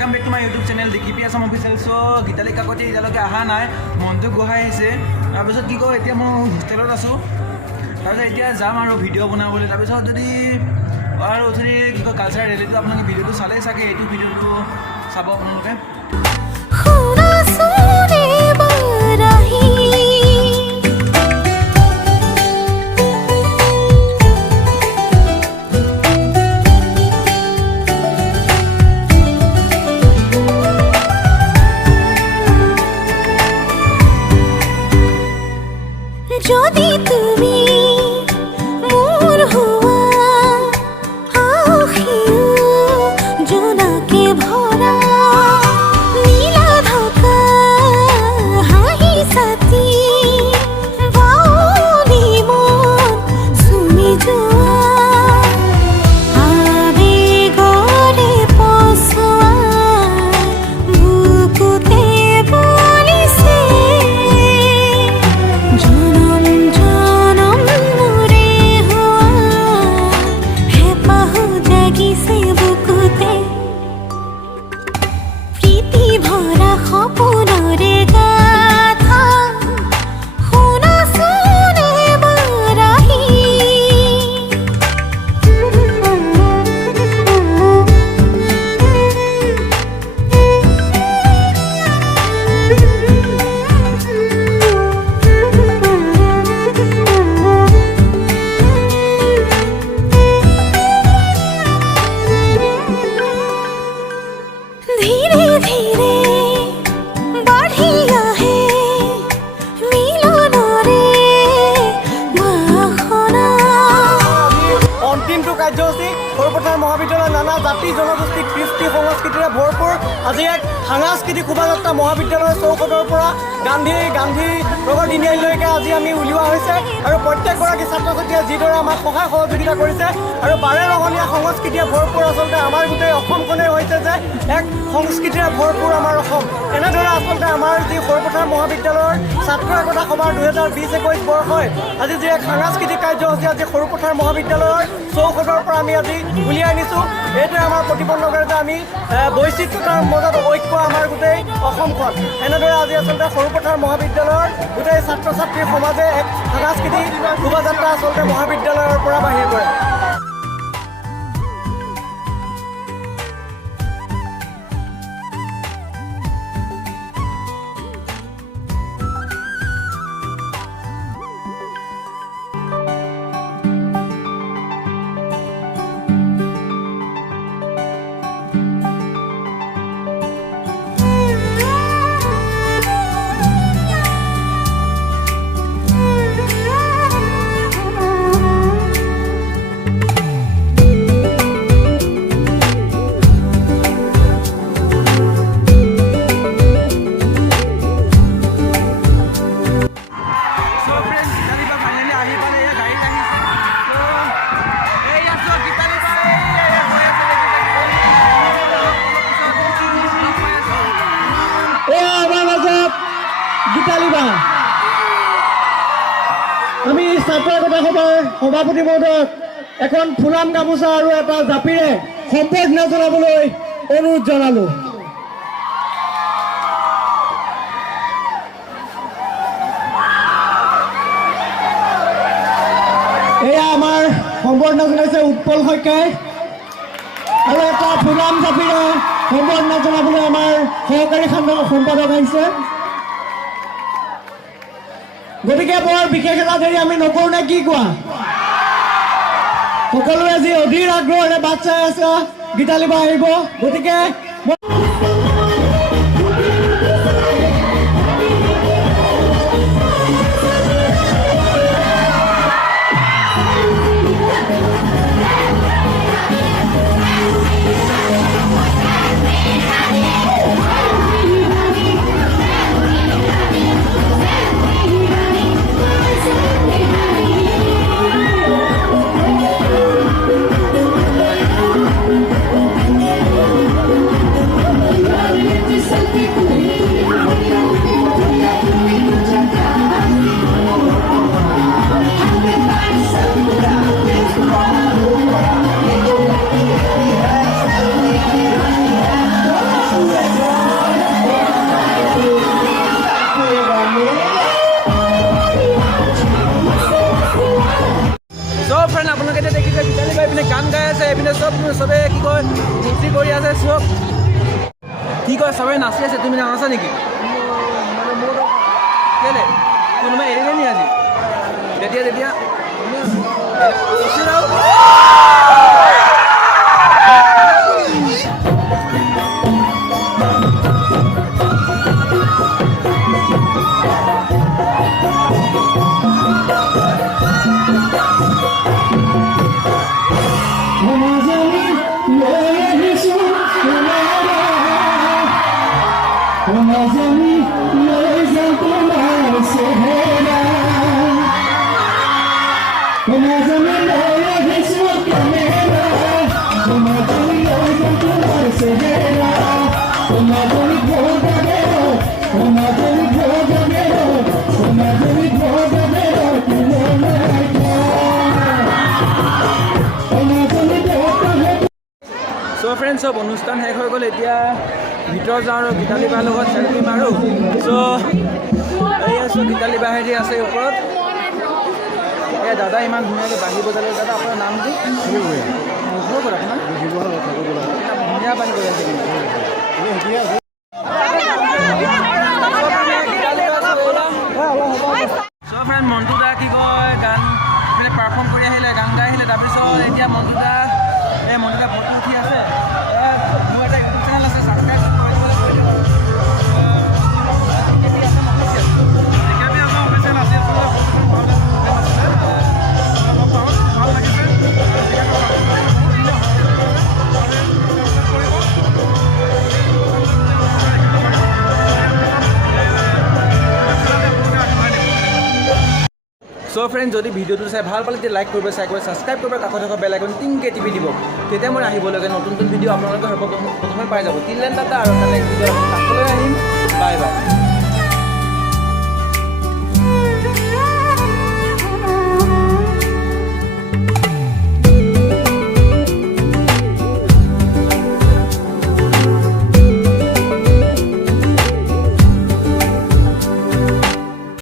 Welcome back to my YouTube channel डिकिपि Assam official. So Gitali Kakati इतिहाলৈকে অহা নাই, মনটো গোহাই আহিছে। তাৰপিছত কি কওঁ, এতিয়া মই হোষ্টেলত আছোঁ। তাৰপিছত এতিয়া যাম আৰু ভিডিঅ' বনাবলৈ। তাৰপিছত যদি আৰু অথনি কি কয় কালচাৰ ৰেলীটো আপোনালোকে ভিডিঅ'টো চালেই চাগে, এইটো ভিডিঅ'টো চাব আপোনালোকে। যদি তুমি মোর হওয়া আখিও জোনাকে ভরা নীলা ঢাকা হাঁহি সাথী বাউলি মন চুমি যোৱা আবেগৰে পছোৱা বুকুতে বলিছে সৰুপথাৰ মহাবিদ্যালয় নানা জাতি জনগোষ্ঠী কৃষ্টি সংস্কৃতিৰে ভৰপূৰ। আজি এক সাংস্কৃতিক শোভাযাত্ৰা মহাবিদ্যালয়ৰ চৌহদৰ পৰা গান্ধী নগৰ তিনিআলিলৈকে আজি আমি উলিওৱা হৈছে। আৰু প্ৰত্যেকগৰাকী ছাত্ৰ ছাত্ৰীয়ে যিদৰে আমাক সহায় সহযোগিতা কৰিছে আৰু বাৰে ৰহণীয়া সংস্কৃতিয়ে ভৰপূৰ। আচলতে আমাৰ গোটেই অসমখনেই হৈছে যে এক সংস্কৃতিৰে ভৰপূৰ আমাৰ অসম। এনেদৰে আচলতে আমাৰ যি সৰুপথাৰ মহাবিদ্যালয়ৰ ছাত্ৰ একতা সভাৰ 2020-21 বৰ্ষই আজি যি এক সাংস্কৃতিক কাৰ্যসূচী আজি সৰুপথাৰ মহাবিদ্যালয়ৰ চৌহদৰ পৰা আমি আজি উলিয়াই আনিছোঁ। এইটোৱে আমাৰ প্ৰতিপন্ন কৰে যে আমি বৈচিত্ৰতাৰ মাজত ঐক্য আমাৰ গোটেই অসমখন। এনেদৰে আজি আচলতে সৰুপথাৰ মহাবিদ্যালয়ৰ গোটেই ছাত্ৰ ছাত্ৰী সমাজে এক সাংস্কৃতিক শোভাযাত্ৰা আচলতে মহাবিদ্যালয়ৰ পৰা বাহিৰ কৰে। গীতালিবা আমি ছাত্ৰ একতা সভাৰ সভাপতি মহোদয়ক এখন ফুলাম গামোচা আৰু এটা জাপিৰে সম্বৰ্ধনা জনাবলৈ অনুৰোধ জনালো। এয়া আমাৰ সম্বৰ্ধনা জনাইছে উৎপল শইকীয়াই আৰু এটা ফুলাম জাপিৰে সম্বৰ্ধনা জনাবলৈ আমাৰ সহকাৰী সম্পাদক আহিছে। গতিকে বৰ বিশেষ এটা দেৰি আমি নকৰোঁ নে কি কোৱা? সকলোৱে আজি অধীৰ আগ্ৰহেৰে বাট চাই আছে গীতালিবা আহিব। গতিকে চবে কি কয় ফূৰ্তি কৰি আছে চব কি কয় চবে নাচি আছে তুমি নাচা নেকি কেলে কোনোবাই এৰিলে নি আজি তেতিয়া চ' ফ্ৰেণ্ড চব অনুষ্ঠান শেষ হৈ গ'ল এতিয়া ভিতৰত যাওঁ আৰু গীতালি বাৰ লগত চেল্ফি মাৰোঁ চ' এয়া চ' গীতালি বাহেৰি আছে ওপৰত এয়া দাদা ইমান ধুনীয়াকৈ বাঢ়ি বজালে দাদা আপোনাৰ নাম কি ক'ৰ পৰা আপোনাৰ ধুনীয়া পানী কৰি আছে কিন্তু চ' ফ্ৰেণ্ড মণ্টু দা কি কয় গান মানে পাৰফৰ্ম কৰি আহিলে গান গাই আহিলে তাৰপিছত এতিয়া মণ্টু দা ফটো উঠি আছে মোৰ এটা ইউটিউব চেনেল আছে ছাবস্ক্ৰাইব কৰি দিবলৈ কৈ দিওঁ ভাল লাগিছে চ' ফ্ৰেণ্ড যদি ভিডিঅ'টো চাই ভাল পালে তেতিয়া লাইক কৰিব চাই কৰি ছাবস্ক্ৰাইব কৰিব কাষত থকা বেল আইকন টিংকে টিপি দিব তেতিয়া মই আহিবলগীয়া নতুন ভিডিঅ' আপোনালোকে প্ৰথমে পাই যাব তিলেন টাটা আৰু নেক্সট ভিডিঅ' আহিম বাই বাই